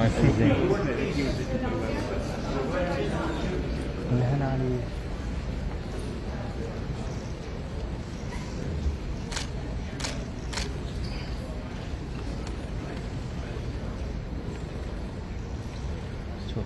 ما يصير زين. من هنا علي شوف.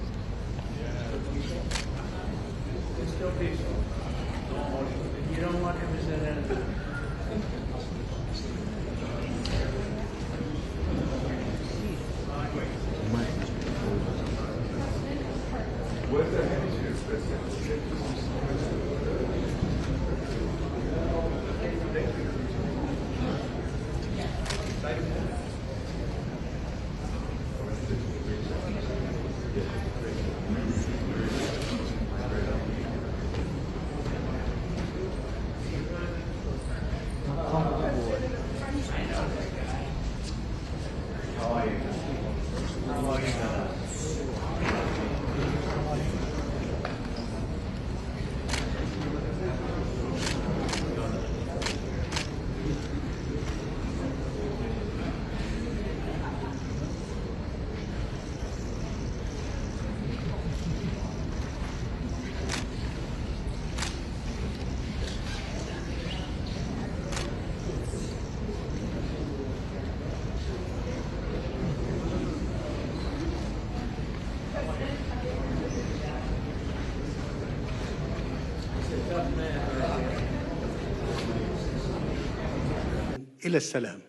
إلى السلام.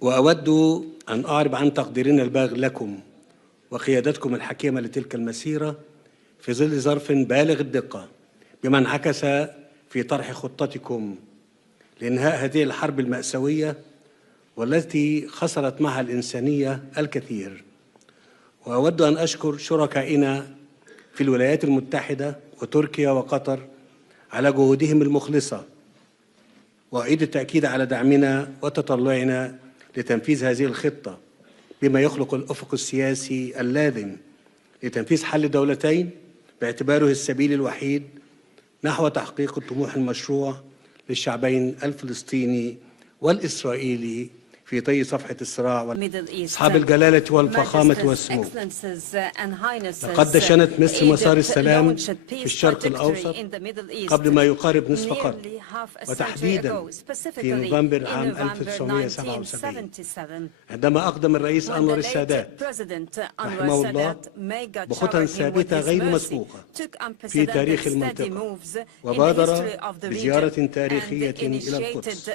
وأود أن أعرب عن تقديرنا البالغ لكم وقيادتكم الحكيمة لتلك المسيرة في ظل ظرف بالغ الدقة، بما انعكس في طرح خطتكم لإنهاء هذه الحرب المأساوية والتي خسرت معها الإنسانية الكثير. وأود أن أشكر شركائنا في الولايات المتحدة وتركيا وقطر على جهودهم المخلصة، وأعيد التأكيد على دعمنا وتطلعنا لتنفيذ هذه الخطة بما يخلق الأفق السياسي اللازم لتنفيذ حل دولتين باعتباره السبيل الوحيد نحو تحقيق الطموح المشروع للشعبين الفلسطيني والإسرائيلي في طي صفحة الصراع. أصحاب الجلالة والفخامة والسمو، لقد دشنت مصر مسار السلام في الشرق الأوسط قبل ما يقارب نصف قرن، وتحديدا في نوفمبر عام 1977 عندما أقدم الرئيس أنور السادات رحمه الله بخطى ثابتة غير مسبوقة في تاريخ المنطقة، وبادر بزيارة تاريخية إلى القدس.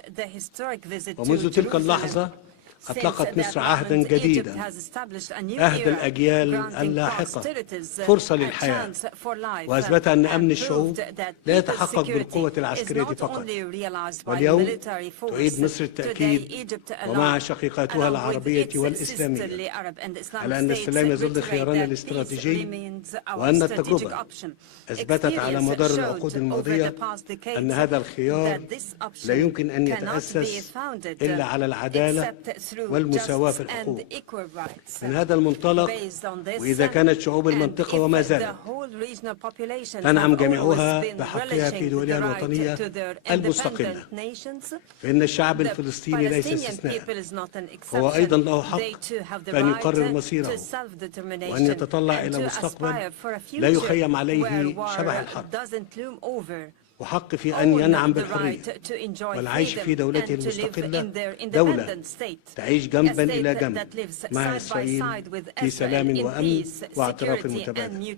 ومنذ تلك اللحظة أطلقت مصر عهدا جديدا، عهد الأجيال اللاحقة، فرصة للحياة، وأثبت أن أمن الشعوب لا يتحقق بالقوة العسكرية فقط. واليوم تعيد مصر التأكيد ومع شقيقاتها العربية والإسلامية على أن السلام يظل خيارنا الاستراتيجي، وأن التجربة أثبتت على مدار العقود الماضية أن هذا الخيار لا يمكن أن يتأسس إلا على العدالة والمساواة في الحقوق. من هذا المنطلق، وإذا كانت شعوب المنطقة وما زالت تنعم جميعها بحقها في دولها الوطنية المستقلة، فإن الشعب الفلسطيني ليس استثناء، هو أيضا له حق بأن يقرر مصيره وأن يتطلع إلى مستقبل لا يخيم عليه شبح الحرب، وحق في أن ينعم بالحرية والعيش في دولته المستقلة، دولة تعيش جنبا إلى جنب مع إسرائيل في سلام وأمن واعتراف متبادل.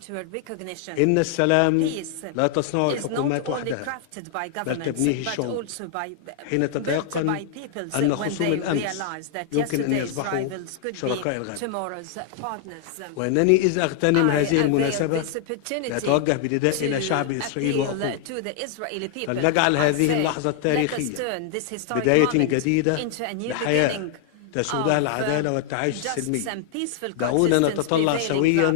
إن السلام لا تصنعه الحكومات وحدها، بل تبنيه الشعوب حين تتيقن أن خصوم الأمس يمكن أن يصبحوا شركاء الغد. وإنني إذ أغتنم هذه المناسبة لأتوجه بنداء إلى شعب إسرائيل وأقول: فلنجعل هذه اللحظة التاريخية بداية جديدة لحياة تسودها العدالة والتعايش السلمي. دعونا نتطلع سويا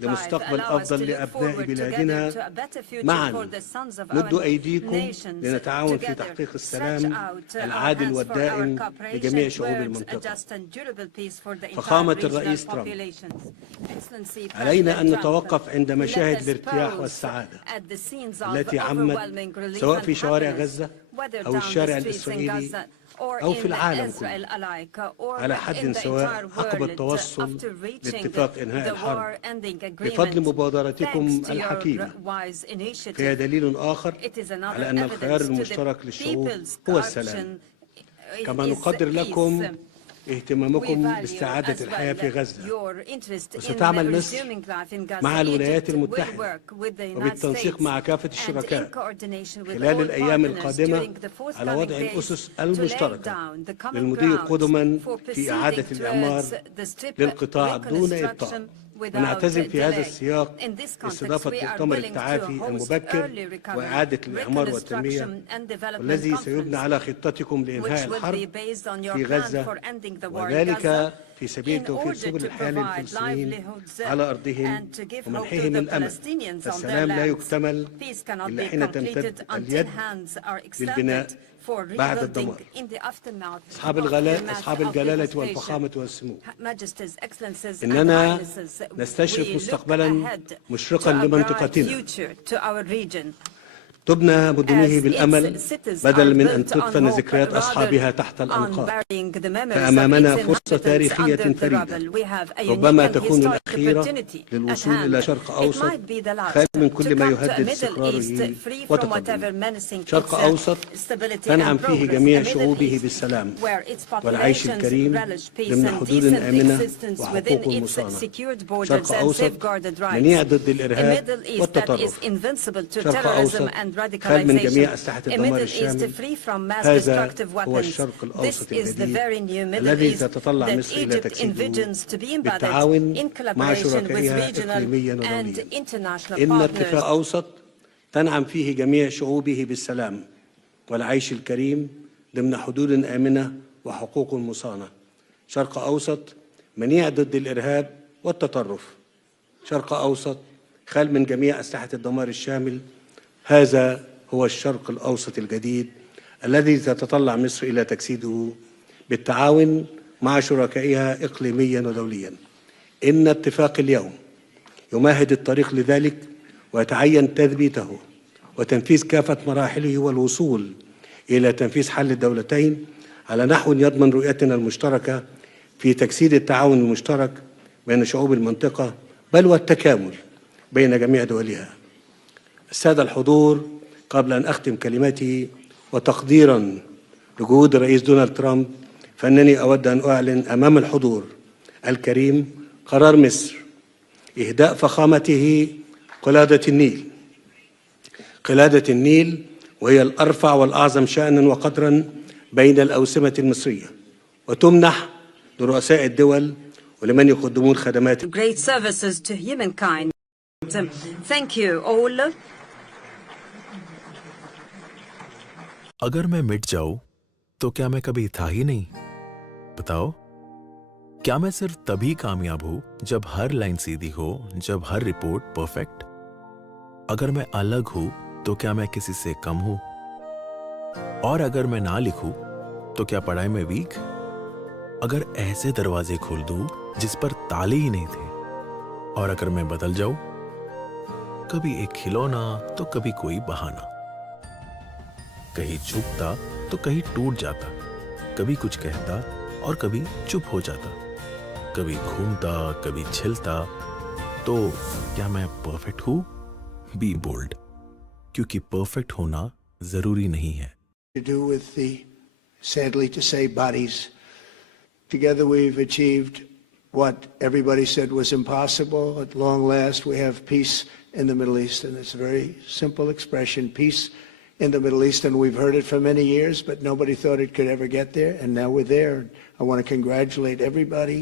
لمستقبل أفضل لأبناء بلادنا معا. مدوا أيديكم لنتعاون في تحقيق السلام العادل والدائم لجميع شعوب المنطقة. فخامة الرئيس ترامب، علينا أن نتوقف عند مشاهد الارتياح والسعادة التي عمت سواء في شوارع غزة أو الشارع الإسرائيلي أو في العالم كله على حد سواء عقب التوصل لاتفاق إنهاء الحرب بفضل مبادرتكم الحكيمة. فهي دليل آخر على أن الخيار المشترك للشعوب هو السلام. كما نقدر لكم اهتمامكم باستعادة الحياة في غزة، وستعمل مصر مع الولايات المتحدة وبالتنسيق مع كافة الشركاء خلال الأيام القادمة على وضع الأسس المشتركة للمضي قدما في إعادة الإعمار للقطاع دون إبطاء. ونعتزم في هذا السياق استضافة مؤتمر التعافي المبكر وإعادة الإعمار والتنمية، والذي سيبنى على خطتكم لإنهاء الحرب في غزة، وذلك في سبيل توفير سبل الحياة للفلسطينيين على أرضهم ومنحهم الأمل. فالسلام لا يكتمل إلا حين تمتد اليد للبناء بعد الدمار. أصحاب الجلالة والفخامة والسمو، إننا نستشرف مستقبلا مشرقا لمنطقتنا تبنى مدنه بالأمل بدل من أن تدفن ذكريات أصحابها تحت الأنقاض. فأمامنا فرصة تاريخية فريدة ربما تكون الأخيرة للوصول إلى شرق أوسط خال من كل ما يهدد استقراره وتقدمه. شرق أوسط تنعم فيه جميع شعوبه بالسلام والعيش الكريم ضمن حدود آمنة وحقوق مصانة. شرق أوسط منيع ضد الإرهاب والتطرف. شرق أوسط خال من جميع أسلحة الدمار الشامل. هذا هو الشرق الأوسط الجديد الذي تتطلع مصر إلى تجسيده بالتعاون مع شركائها إقليميا ودوليا. إن اتفاق أوسط تنعم فيه جميع شعوبه بالسلام والعيش الكريم ضمن حدود آمنة وحقوق مصانة. شرق أوسط منيع ضد الإرهاب والتطرف. شرق أوسط خال من جميع أسلحة الدمار الشامل. هذا هو الشرق الأوسط الجديد الذي تتطلع مصر إلى تجسيده بالتعاون مع شركائها إقليميا ودوليا. إن اتفاق اليوم يمهد الطريق لذلك، ويتعين تثبيته وتنفيذ كافة مراحله والوصول إلى تنفيذ حل الدولتين على نحو يضمن رؤيتنا المشتركة في تجسيد التعاون المشترك بين شعوب المنطقة بل والتكامل بين جميع دولها. السادة الحضور، قبل أن أختم كلمتي وتقديرا لجهود الرئيس دونالد ترامب، فإنني أود أن أعلن أمام الحضور الكريم قرار مصر إهداء فخامته قلادة النيل. قلادة النيل وهي الأرفع والأعظم شأنا وقدرا بين الأوسمة المصرية، وتمنح لرؤساء الدول ولمن يقدمون خدمات. Great services to humankind. Thank you all. अगर मैं मिट जाऊं तो क्या मैं कभी था ही नहीं? बताओ, क्या मैं सिर्फ तभी कामयाब हूं जब हर लाइन सीधी हो, जब हर रिपोर्ट परफेक्ट? अगर मैं अलग हूं तो क्या मैं किसी से कम हूं? और अगर मैं ना लिखूं तो क्या पढ़ाई में वीक? अगर ऐसे दरवाजे खोल दूं जिस पर ताले ही नहीं थे, और अगर मैं बदल जाऊं, कभी एक खिलौना तो कभी कोई बहाना, कहीं झुकता तो कहीं टूट जाता, कभी कुछ कहता और कभी चुप हो जाता, कभी घूमता कभी छिलता, तो क्या मैं परफेक्ट हूं? बी बोल्ड, क्योंकि परफेक्ट होना जरूरी नहीं है. To do with the, sadly to say, bodies. Together we've achieved what everybody said was impossible. At long last we have peace in the Middle East, and it's a very simple expression, peace in the Middle East, and we've heard it for many years, but nobody thought it could ever get there, and now we're there. I want to congratulate everybody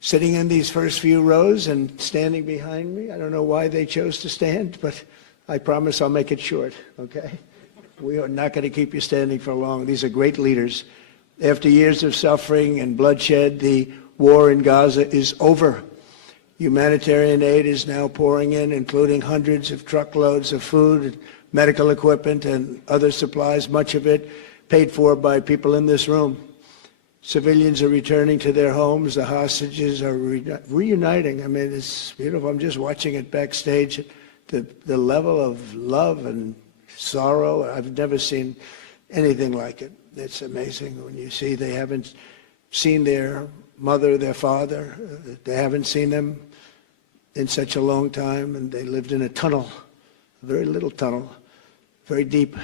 sitting in these first few rows and standing behind me. I don't know why they chose to stand, but I promise I'll make it short, okay? We are not going to keep you standing for long. These are great leaders. After years of suffering and bloodshed, the war in Gaza is over. Humanitarian aid is now pouring in, including hundreds of truckloads of food, medical equipment, and other supplies, much of it paid for by people in this room. Civilians are returning to their homes. The hostages are reuniting. I mean, it's beautiful. I'm just watching it backstage. The level of love and sorrow, I've never seen anything like it. It's amazing when you see they haven't seen their mother, their father. They haven't seen them in such a long time, and they lived in a tunnel, a very little tunnel, very deep.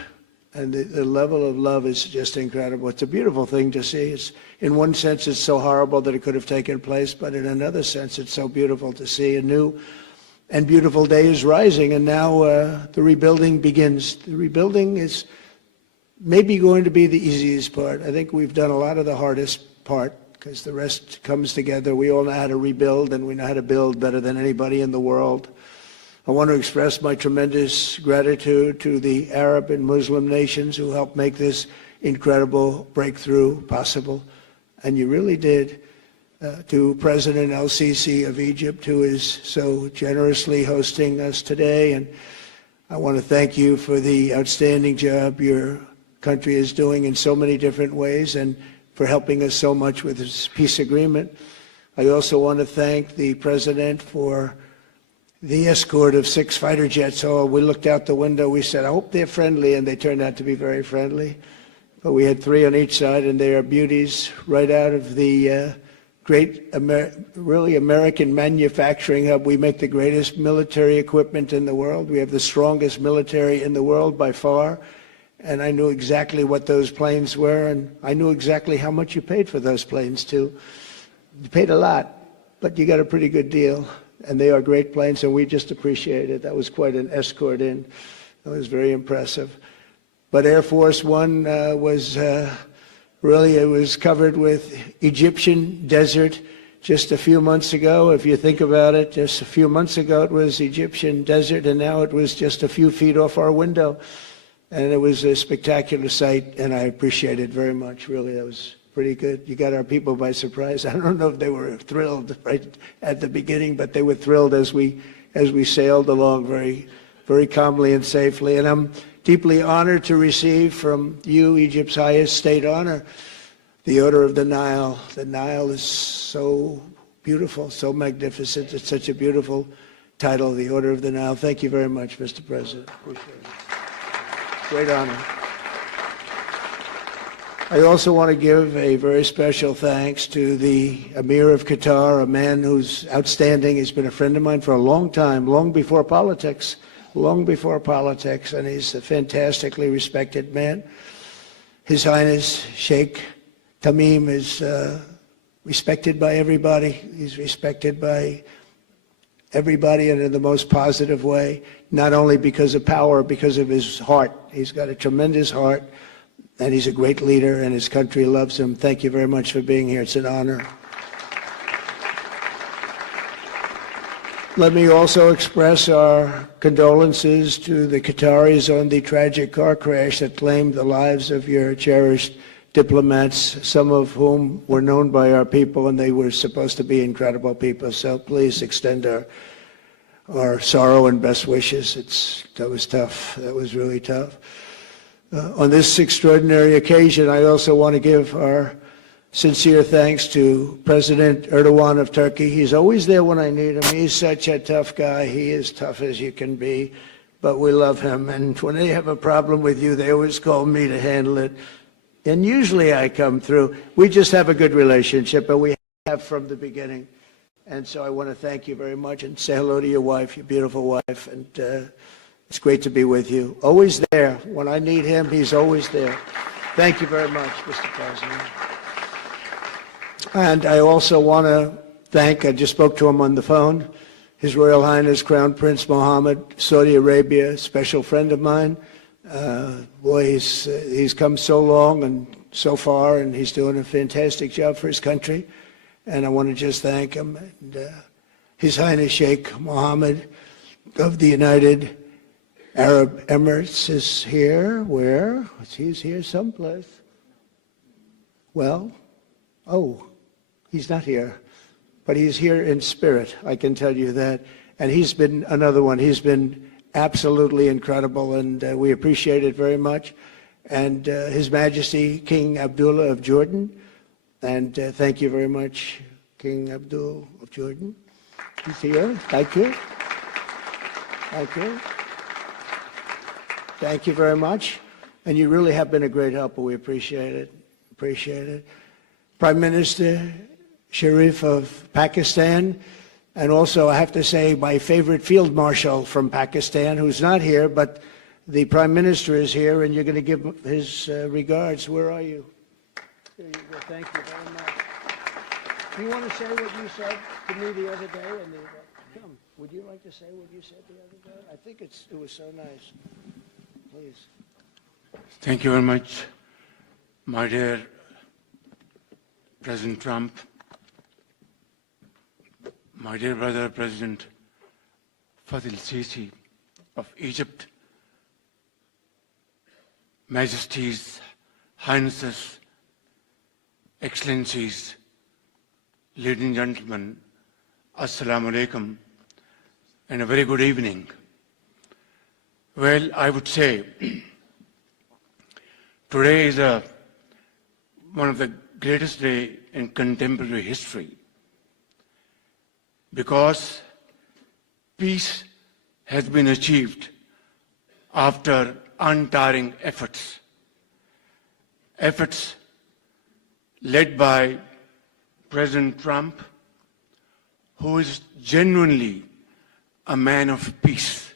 And the level of love is just incredible. It's a beautiful thing to see. It's, in one sense, it's so horrible that it could have taken place, but in another sense, it's so beautiful to see. A new and beautiful day is rising, and now the rebuilding begins. The rebuilding is maybe going to be the easiest part. I think we've done a lot of the hardest part, because the rest comes together. We all know how to rebuild, and we know how to build better than anybody in the world. I want to express my tremendous gratitude to the Arab and Muslim nations who helped make this incredible breakthrough possible. And you really did. To President al-Sisi of Egypt, who is so generously hosting us today. And I want to thank you for the outstanding job your country is doing in so many different ways, and for helping us so much with this peace agreement. I also want to thank the President for the escort of 6 fighter jets. Oh, we looked out the window, we said, I hope they're friendly, and they turned out to be very friendly. But we had 3 on each side, and they are beauties right out of the great, really American manufacturing hub. We make the greatest military equipment in the world. We have the strongest military in the world by far. And I knew exactly what those planes were, and I knew exactly how much you paid for those planes, too. You paid a lot, but you got a pretty good deal. And they are great planes, and we just appreciate it. That was quite an escort in. It was very impressive. But Air Force One was really, it was covered with Egyptian desert just a few months ago. If you think about it, just a few months ago it was Egyptian desert, and now it was just a few feet off our window. And it was a spectacular sight, and I appreciate it very much. Really, that was pretty good. You got our people by surprise. I don't know if they were thrilled right at the beginning, but they were thrilled as we sailed along very, very calmly and safely. And I'm deeply honored to receive from you, Egypt's highest state honor, the Order of the Nile. The Nile is so beautiful, so magnificent. It's such a beautiful title, the Order of the Nile. Thank you very much, Mr. President. Appreciate it. Great honor. I also want to give a very special thanks to the Emir of Qatar, a man who's outstanding. He's been a friend of mine for a long time, long before politics, and he's a fantastically respected man. His Highness Sheikh Tamim is respected by everybody. He's respected by everybody, and in the most positive way, not only because of power, because of his heart. He's got a tremendous heart, and he's a great leader, and his country loves him. Thank you very much for being here. It's an honor. Let me also express our condolences to the Qataris on the tragic car crash that claimed the lives of your cherished diplomats, some of whom were known by our people, and they were supposed to be incredible people. So please extend our sorrow and best wishes. That was tough. That was really tough. On this extraordinary occasion, I also want to give our sincere thanks to President Erdogan of Turkey. He's always there when I need him. He's such a tough guy. He is tough as you can be, but we love him. And when they have a problem with you, they always call me to handle it. And usually I come through. We just have a good relationship, and we have from the beginning. And so I want to thank you very much and say hello to your wife, your beautiful wife. And it's great to be with you. Always there. When I need him, he's always there. Thank you very much, Mr. President. And I also want to thank, I just spoke to him on the phone, His Royal Highness Crown Prince Mohammed, Saudi Arabia, a special friend of mine. Boy, he's come so long and so far, and he's doing a fantastic job for his country. And I want to just thank him. And His Highness Sheikh Mohammed of the United Arab Emirates is here. Where? He's here someplace. well, oh, he's not here, but he's here in spirit, I can tell you that. And he's been another one. He's been absolutely incredible, and we appreciate it very much. And His Majesty King Abdullah of Jordan, and thank you very much, King Abdul of Jordan. He's here. Thank you. Thank you. Thank you very much. And you really have been a great helper. We appreciate it. Appreciate it. Prime Minister Sharif of Pakistan, and also I have to say my favorite Field Marshal from Pakistan, who's not here, but the Prime Minister is here, and you're going to give his regards. Where are you? There you go. Thank you very much. Do you want to say what you said to me the other day? Come, would you like to say what you said the other day? I think it was so nice. Please. Thank you very much, my dear President Trump, my dear brother President Fattah al-Sisi of Egypt, Majesties, Highnesses, Excellencies, ladies and gentlemen, Assalamu alaikum, and a very good evening. Well, I would say today is one of the greatest days in contemporary history, because peace has been achieved after untiring efforts led by President Trump, who is genuinely a man of peace,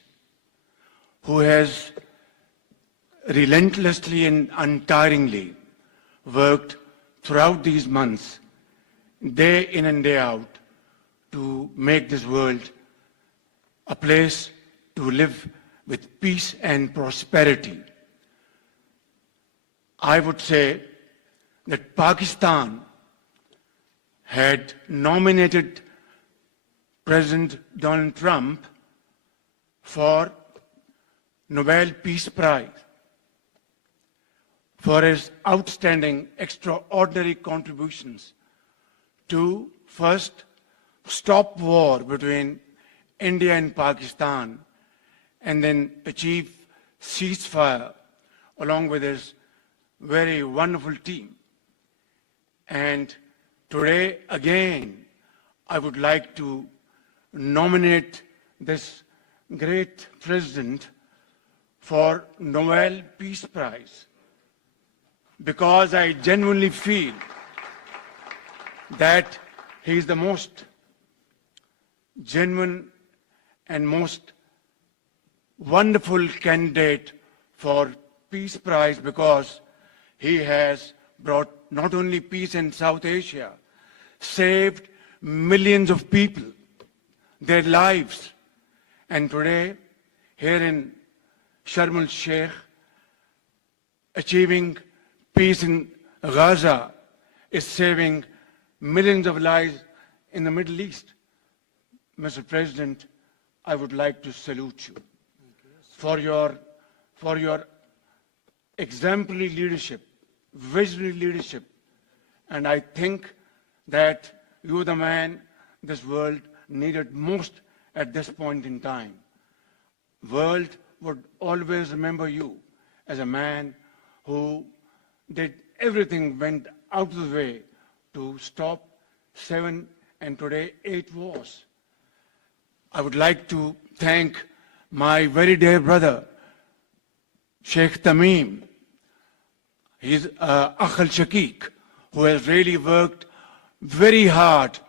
who has relentlessly and untiringly worked throughout these months, day in and day out, to make this world a place to live with peace and prosperity. I would say that Pakistan had nominated President Donald Trump for Nobel Peace Prize for his outstanding, extraordinary contributions to first stop war between India and Pakistan, and then achieve ceasefire along with his very wonderful team. And today, again, I would like to nominate this great president for Nobel Peace Prize, because I genuinely feel that he is the most genuine and most wonderful candidate for Peace Prize, because he has brought not only peace in South Asia, saved millions of people, their lives. And today, here in Sharm el-Sheikh, achieving peace in Gaza is saving millions of lives in the Middle East. Mr. President, I would like to salute you for your exemplary leadership, visionary leadership. And I think that you're the man this world needed most at this point in time. World would always remember you as a man who did everything, went out of the way to stop 7 and today 8 wars. I would like to thank my very dear brother, Sheikh Tamim. He's el-Sheikh, who has really worked very hard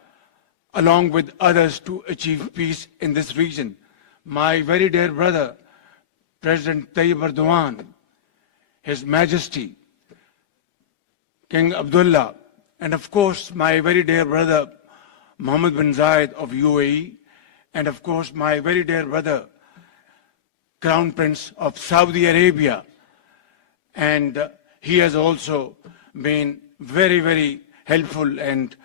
along with others to achieve peace in this region. My very dear brother, President Tayyip Erdogan, His Majesty, King Abdullah, and of course my very dear brother, Mohammed bin Zayed of UAE, and of course my very dear brother, Crown Prince of Saudi Arabia. And he has also been very, very helpful and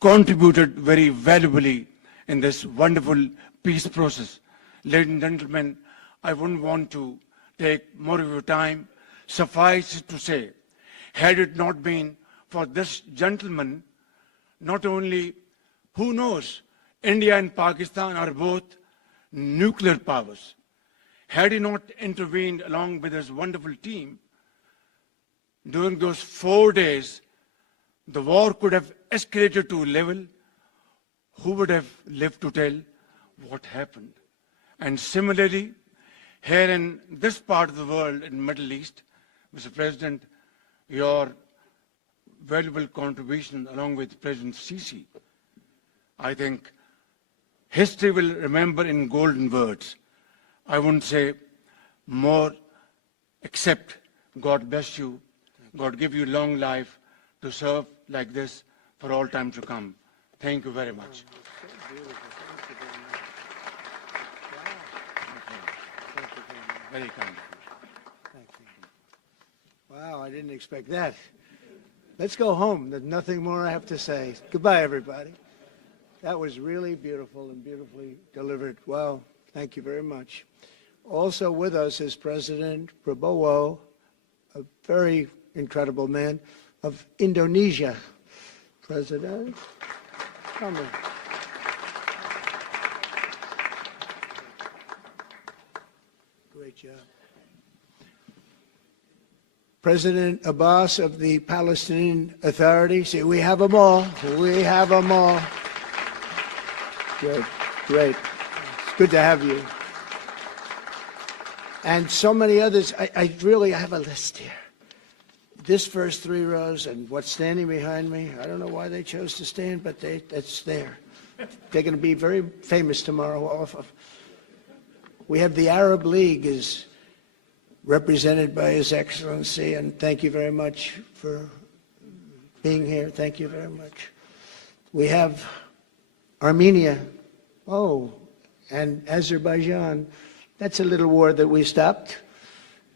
contributed very valuably in this wonderful peace process. Ladies and gentlemen, I wouldn't want to take more of your time. Suffice it to say, had it not been for this gentleman, not only, who knows, India and Pakistan are both nuclear powers. Had he not intervened along with his wonderful team, during those 4 days, the war could have escalated to a level. Who would have lived to tell what happened? And similarly, here in this part of the world, in the Middle East, Mr. President, your valuable contribution along with President Sisi, I think history will remember in golden words. I wouldn't say more, except God bless you, God give you long life to serve like this for all time to come. Thank you very much. Very kind. Thank you. Wow, I didn't expect that. Let's go home. There's nothing more I have to say. Goodbye, everybody. That was really beautiful and beautifully delivered. Wow, thank you very much. Also with us is President Prabowo, a very incredible man, of Indonesia. President, come in. Great job. President Abbas of the Palestinian Authority. See, we have them all. We have them all. Good, great. It's good to have you. And so many others. I really have a list here. This first 3 rows and what's standing behind me, I don't know why they chose to stand, but that's there. They're going to be very famous tomorrow. We have the Arab League is represented by His Excellency, and thank you very much for being here. Thank you very much. We have Armenia, and Azerbaijan. That's a little war that we stopped.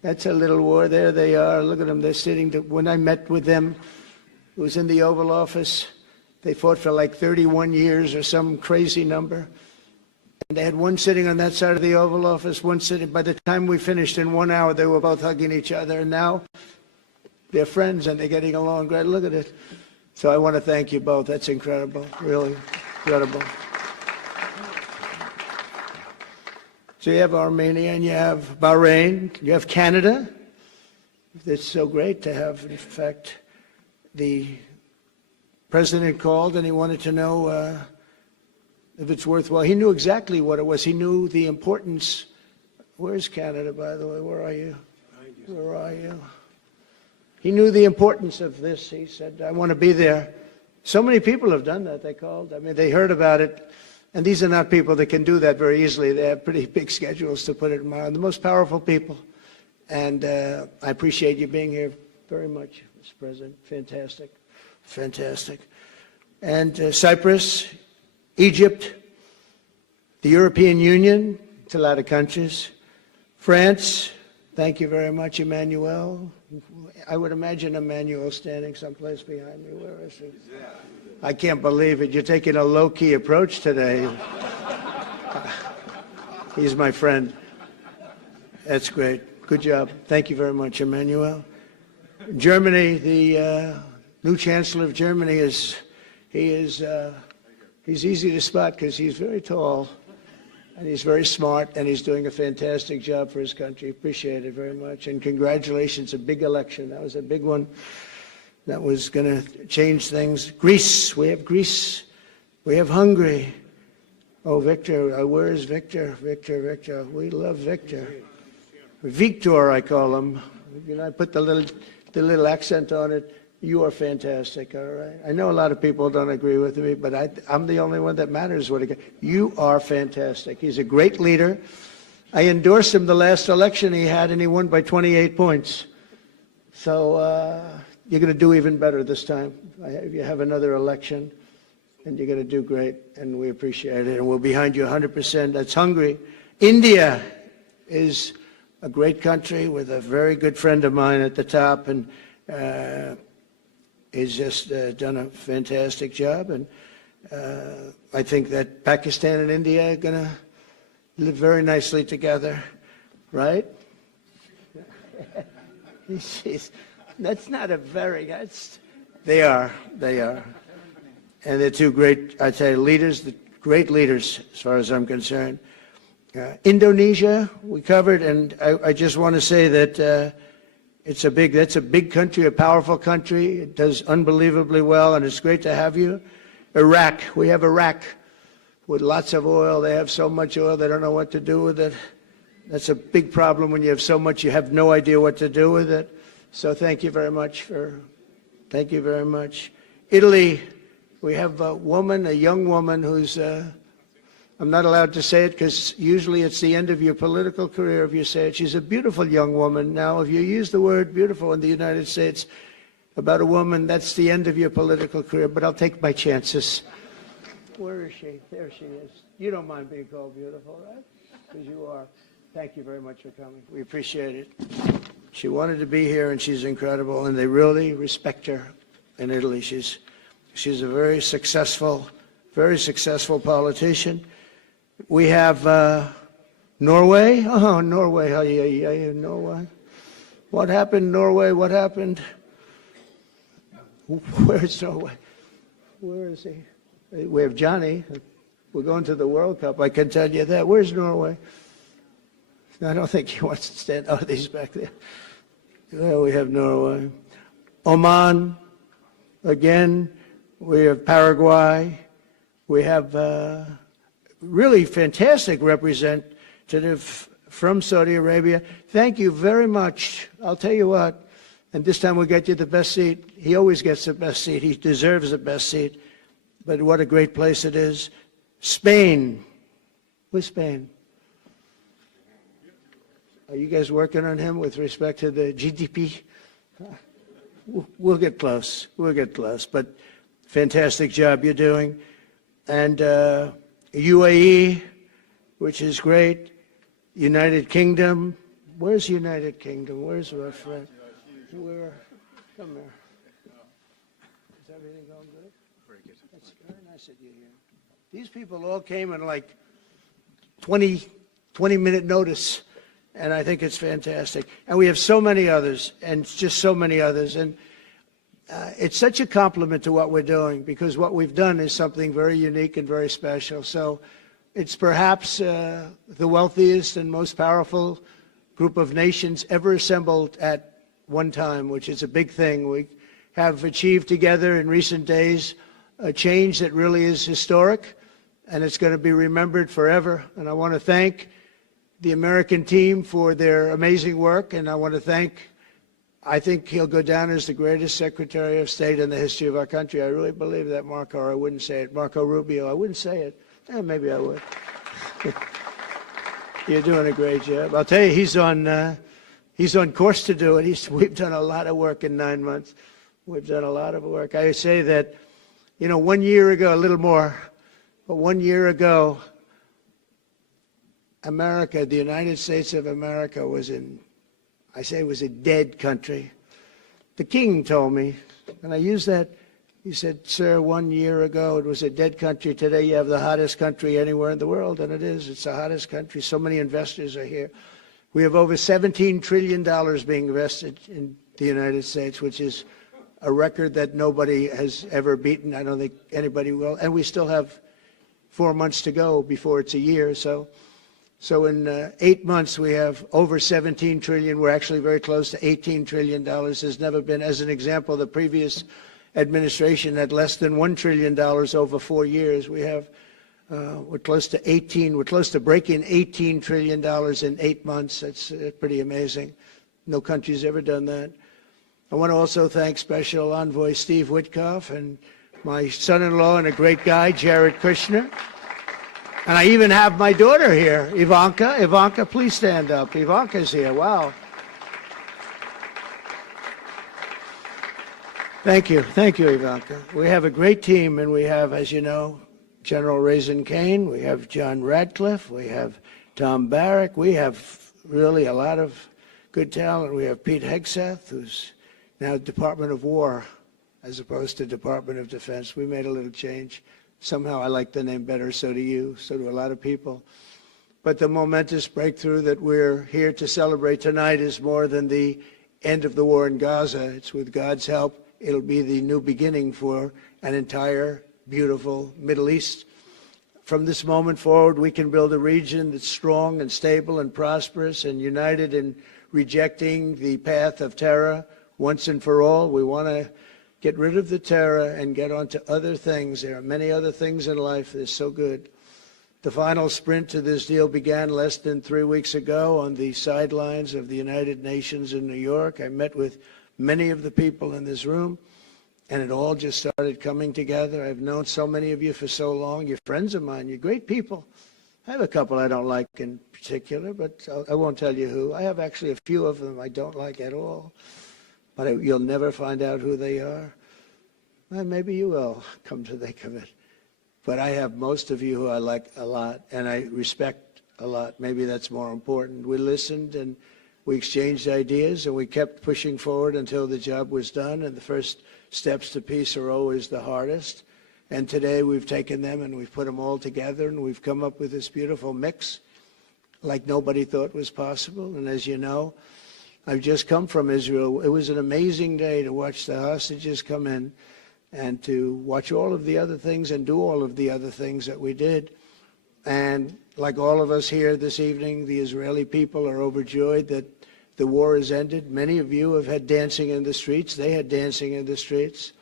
That's a little war. There they are. Look at them. They're sitting. When I met with them, it was in the Oval Office. They fought for like 31 years or some crazy number. And they had one sitting on that side of the Oval Office, one sitting. By the time we finished in 1 hour, they were both hugging each other. And now they're friends and they're getting along great. Look at it. So I want to thank you both. That's incredible. Really incredible. So you have Armenia and you have Bahrain, you have Canada. It's so great to have, in fact, the president called and he wanted to know if it's worthwhile. He knew exactly what it was. He knew the importance. Where's Canada, by the way? Where are you? Where are you? He knew the importance of this. He said, I want to be there. So many people have done that. They called. I mean, they heard about it. And these are not people that can do that very easily. They have pretty big schedules, to put it mildly. The most powerful people. And I appreciate you being here very much, Mr. President. Fantastic. Fantastic. And Cyprus, Egypt, the European Union, it's a lot of countries. France, thank you very much, Emmanuel. I would imagine Emmanuel standing someplace behind me. Where is he? I can't believe it. You're taking a low-key approach today. He's my friend. That's great. Good job. Thank you very much, Emmanuel. Germany, the new Chancellor of Germany he's easy to spot because he's very tall and he's very smart and he's doing a fantastic job for his country. Appreciate it very much. And congratulations, a big election. That was a big one. That was going to change things. Greece, we have Greece. We have Hungary. Oh, Victor, where is Victor? Victor. We love Victor. Victor, I call him. You know, I put the little accent on it. You are fantastic, all right? I know a lot of people don't agree with me, but I'm the only one that matters. You are fantastic. He's a great leader. I endorsed him the last election he had, and he won by 28 points. So you're going to do even better this time. You have another election, and you're going to do great, and we appreciate it, and we're behind you 100%. That's Hungary. India is a great country with a very good friend of mine at the top, and he's just done a fantastic job. And I think that Pakistan and India are going to live very nicely together, right? That's not a very, They are. And they're two great, I tell you, leaders, great leaders as far as I'm concerned. Indonesia, we covered, and I just want to say that that's a big country, a powerful country. It does unbelievably well, and it's great to have you. Iraq, we have Iraq with lots of oil. They have so much oil, they don't know what to do with it. That's a big problem when you have so much, you have no idea what to do with it. So thank you very much thank you very much. Italy, we have a young woman who's, I'm not allowed to say it because usually it's the end of your political career if you say it. She's a beautiful young woman. Now, if you use the word beautiful in the United States about a woman, that's the end of your political career, but I'll take my chances. Where is she? There she is. You don't mind being called beautiful, right? Because you are. Thank you very much for coming. We appreciate it. She wanted to be here, and she's incredible, and they really respect her in Italy. She's a very successful politician. We have Norway. Oh, Norway. Norway. What happened, Norway? What happened? Where's Norway? Where is he? We have Johnny. We're going to the World Cup. I can tell you that. Where's Norway? I don't think he wants to stand. Oh, he's back there. Well, we have Norway. Oman. Again, we have Paraguay. We have really fantastic representative from Saudi Arabia. Thank you very much. I'll tell you what, and this time we'll get you the best seat. He always gets the best seat. He deserves the best seat. But what a great place it is. Spain. Where's Spain? Are you guys working on him with respect to the GDP? We'll get close. We'll get close. But fantastic job you're doing. And UAE, which is great. United Kingdom. Where's United Kingdom? Where's our friend? Where? Come here. Is everything going good? Very good. That's very nice of you here. These people all came in like 20-minute notice. And I think it's fantastic. And we have so many others, and just so many others. And it's such a compliment to what we're doing, because what we've done is something very unique and very special. So it's perhaps the wealthiest and most powerful group of nations ever assembled at one time, which is a big thing. We have achieved together in recent days a change that really is historic, and it's going to be remembered forever. And I want to thank the American team for their amazing work, and I want to thank, I think he'll go down as the greatest Secretary of State in the history of our country. I really believe that, Marco, or I wouldn't say it. Marco Rubio, I wouldn't say it. Maybe I would. You're doing a great job. I'll tell you, he's on course to do it. We've done a lot of work in 9 months. We've done a lot of work. I say that, 1 year ago, a little more, but 1 year ago, America, the United States of America was was a dead country. The king told me, and I use that, he said, sir, 1 year ago it was a dead country. Today you have the hottest country anywhere in the world, and it is. It's the hottest country. So many investors are here. We have over $17 trillion being invested in the United States, which is a record that nobody has ever beaten. I don't think anybody will. And we still have 4 months to go before it's a year. So in 8 months, we have over 17 trillion. We're actually very close to $18 trillion. There's never been, as an example, the previous administration had less than $1 trillion over 4 years. We have, we're close to breaking $18 trillion in 8 months. That's pretty amazing. No country's ever done that. I want to also thank Special Envoy Steve Witkoff and my son-in-law and a great guy, Jared Kushner. And I even have my daughter here, Ivanka. Ivanka, please stand up. Ivanka's here. Wow. Thank you. Thank you, Ivanka. We have a great team, and we have, as you know, General Raisin Kane. We have John Radcliffe. We have Tom Barrack. We have really a lot of good talent. We have Pete Hegseth, who's now Department of War as opposed to Department of Defense. We made a little change. Somehow I like the name better, so do you, so do a lot of people. But the momentous breakthrough that we're here to celebrate tonight is more than the end of the war in Gaza. It's with God's help it'll be the new beginning for an entire beautiful Middle East. From this moment forward, we can build a region that's strong and stable and prosperous and united in rejecting the path of terror once and for all. We want to get rid of the terror and get on to other things. There are many other things in life that are so good. The final sprint to this deal began less than 3 weeks ago on the sidelines of the United Nations in New York. I met with many of the people in this room, and it all just started coming together. I've known so many of you for so long. You're friends of mine. You're great people. I have a couple I don't like in particular, but I won't tell you who. I have actually a few of them I don't like at all, but you'll never find out who they are. Well, maybe you will, come to think of it. But I have most of you who I like a lot and I respect a lot. Maybe that's more important. We listened and we exchanged ideas and we kept pushing forward until the job was done. And the first steps to peace are always the hardest. And today we've taken them and we've put them all together and we've come up with this beautiful mix like nobody thought was possible. And as you know, I've just come from Israel. It was an amazing day to watch the hostages come in and to watch all of the other things and do all of the other things that we did. And like all of us here this evening, the Israeli people are overjoyed that the war has ended. Many of you have had dancing in the streets. They had dancing in the streets.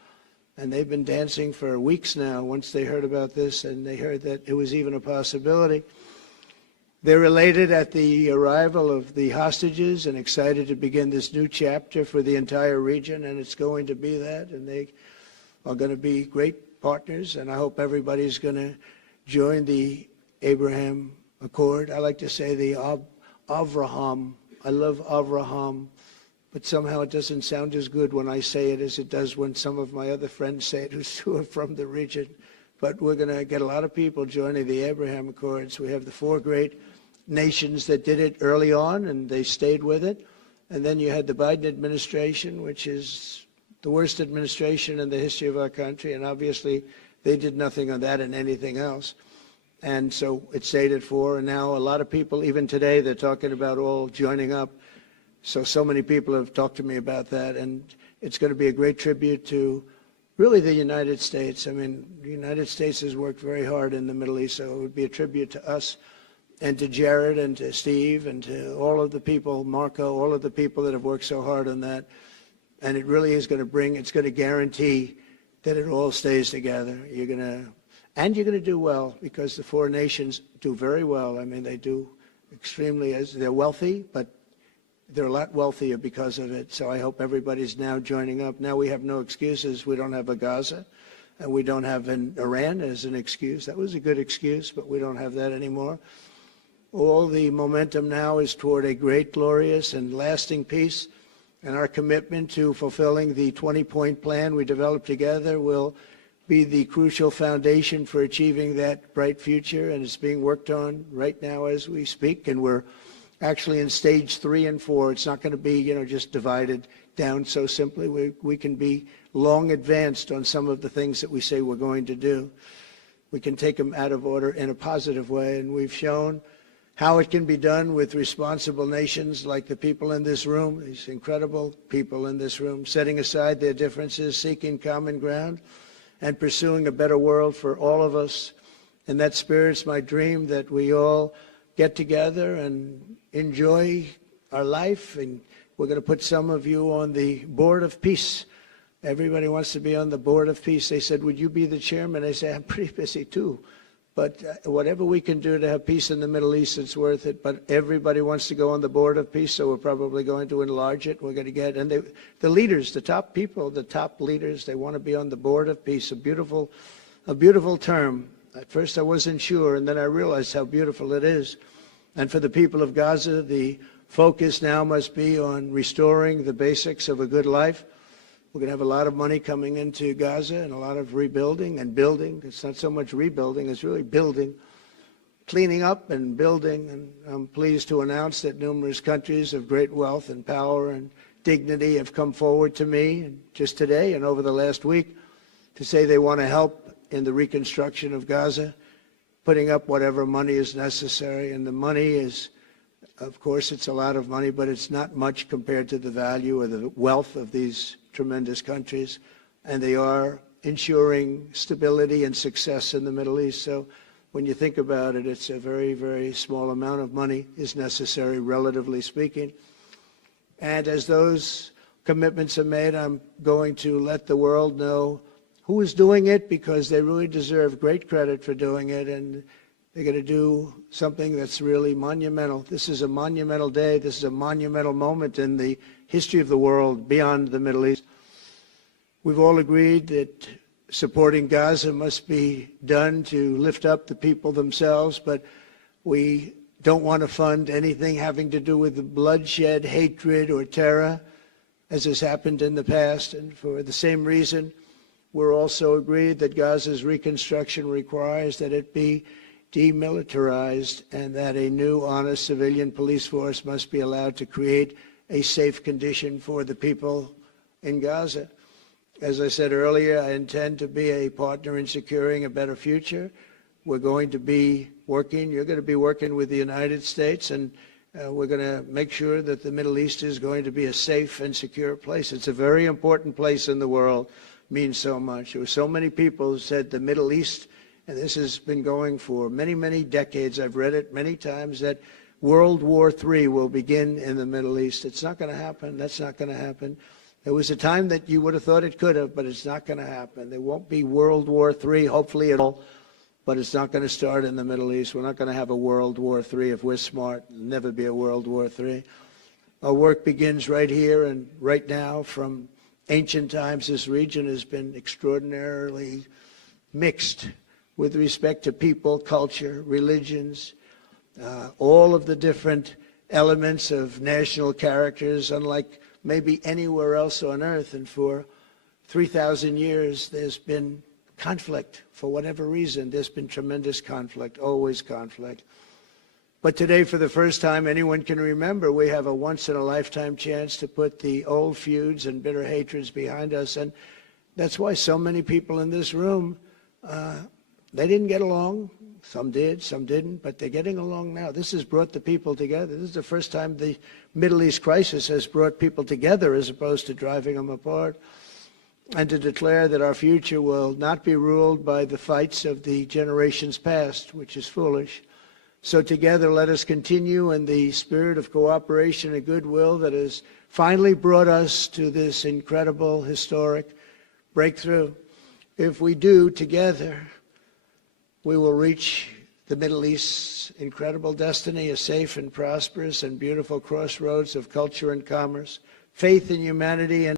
And they've been dancing for weeks now once they heard about this and they heard that it was even a possibility. They're elated at the arrival of the hostages and excited to begin this new chapter for the entire region, and it's going to be that. And they are going to be great partners, and I hope everybody's going to join the Abraham Accord. I like to say the Avraham. I love Avraham, but somehow it doesn't sound as good when I say it as it does when some of my other friends say it who are from the region. But we're going to get a lot of people joining the Abraham Accords. We have the 4 great nations that did it early on, and they stayed with it. And then you had the Biden administration, which is the worst administration in the history of our country, and obviously they did nothing on that and anything else. And so it stayed at 4, and now a lot of people, even today, they're talking about all joining up. So many people have talked to me about that, and it's going to be a great tribute to really the United States. I mean, the United States has worked very hard in the Middle East, so it would be a tribute to us and to Jared and to Steve and to all of the people, Marco, all of the people that have worked so hard on that. And it really is going to it's going to guarantee that it all stays together. You're going to do well because the 4 nations do very well. I mean, they do extremely, they're wealthy, but they're a lot wealthier because of it. So I hope everybody's now joining up. Now we have no excuses. We don't have a Gaza and we don't have an Iran as an excuse. That was a good excuse, but we don't have that anymore. All the momentum now is toward a great, glorious, and lasting peace. And our commitment to fulfilling the 20-point plan we developed together will be the crucial foundation for achieving that bright future. And it's being worked on right now as we speak. And we're actually in stage 3 and 4. It's not going to be, just divided down so simply. We can be long advanced on some of the things that we say we're going to do. We can take them out of order in a positive way. And we've shown how it can be done with responsible nations like the people in this room, these incredible people in this room, setting aside their differences, seeking common ground, and pursuing a better world for all of us. In that spirit, it's my dream that we all get together and enjoy our life. And we're going to put some of you on the Board of Peace. Everybody wants to be on the Board of Peace. They said, would you be the chairman? I say, I'm pretty busy too. But whatever we can do to have peace in the Middle East, it's worth it. But everybody wants to go on the Board of Peace, so we're probably going to enlarge it. We're going to get, and the leaders, the top people, the top leaders, they want to be on the Board of Peace. A beautiful term. At first I wasn't sure, and then I realized how beautiful it is. And for the people of Gaza, the focus now must be on restoring the basics of a good life. We're going to have a lot of money coming into Gaza and a lot of rebuilding and building. It's not so much rebuilding, it's really building, cleaning up and building. And I'm pleased to announce that numerous countries of great wealth and power and dignity have come forward to me just today and over the last week to say they want to help in the reconstruction of Gaza, putting up whatever money is necessary. And the money is, of course, it's a lot of money, but it's not much compared to the value or the wealth of these tremendous countries, and they are ensuring stability and success in the Middle East. So when you think about it, it's a very, very small amount of money is necessary, relatively speaking. And as those commitments are made, I'm going to let the world know who is doing it, because they really deserve great credit for doing it, and they're going to do something that's really monumental. This is a monumental day. This is a monumental moment in the history of the world beyond the Middle East. We've all agreed that supporting Gaza must be done to lift up the people themselves, but we don't want to fund anything having to do with bloodshed, hatred, or terror, as has happened in the past. And for the same reason, we're also agreed that Gaza's reconstruction requires that it be demilitarized and that a new, honest civilian police force must be allowed to create a safe condition for the people in Gaza. As I said earlier, I intend to be a partner in securing a better future. We're going to be working, you're going to be working with the United States, and we're going to make sure that the Middle East is going to be a safe and secure place. It's a very important place in the world, means so much. There were so many people who said the Middle East, and this has been going for many, many decades. I've read it many times, that World War III will begin in the Middle East. It's not going to happen. That's not going to happen. There was a time that you would have thought it could have, but it's not going to happen. There won't be World War III, hopefully at all, but it's not going to start in the Middle East. We're not going to have a World War III if we're smart. There'll never be a World War III. Our work begins right here and right now. From ancient times, this region has been extraordinarily mixed with respect to people, culture, religions, all of the different elements of national characters, unlike maybe anywhere else on earth. And for 3,000 years, there's been conflict. For whatever reason, there's been tremendous conflict, always conflict. But today, for the first time anyone can remember, we have a once-in-a-lifetime chance to put the old feuds and bitter hatreds behind us. And that's why so many people in this room, they didn't get along. Some did, some didn't, but they're getting along now. This has brought the people together. This is the first time the Middle East crisis has brought people together as opposed to driving them apart. And to declare that our future will not be ruled by the fights of the generations past, which is foolish. So together, let us continue in the spirit of cooperation and goodwill that has finally brought us to this incredible, historic breakthrough. If we do together, we will reach the Middle East's incredible destiny, a safe and prosperous and beautiful crossroads of culture and commerce, faith in humanity, and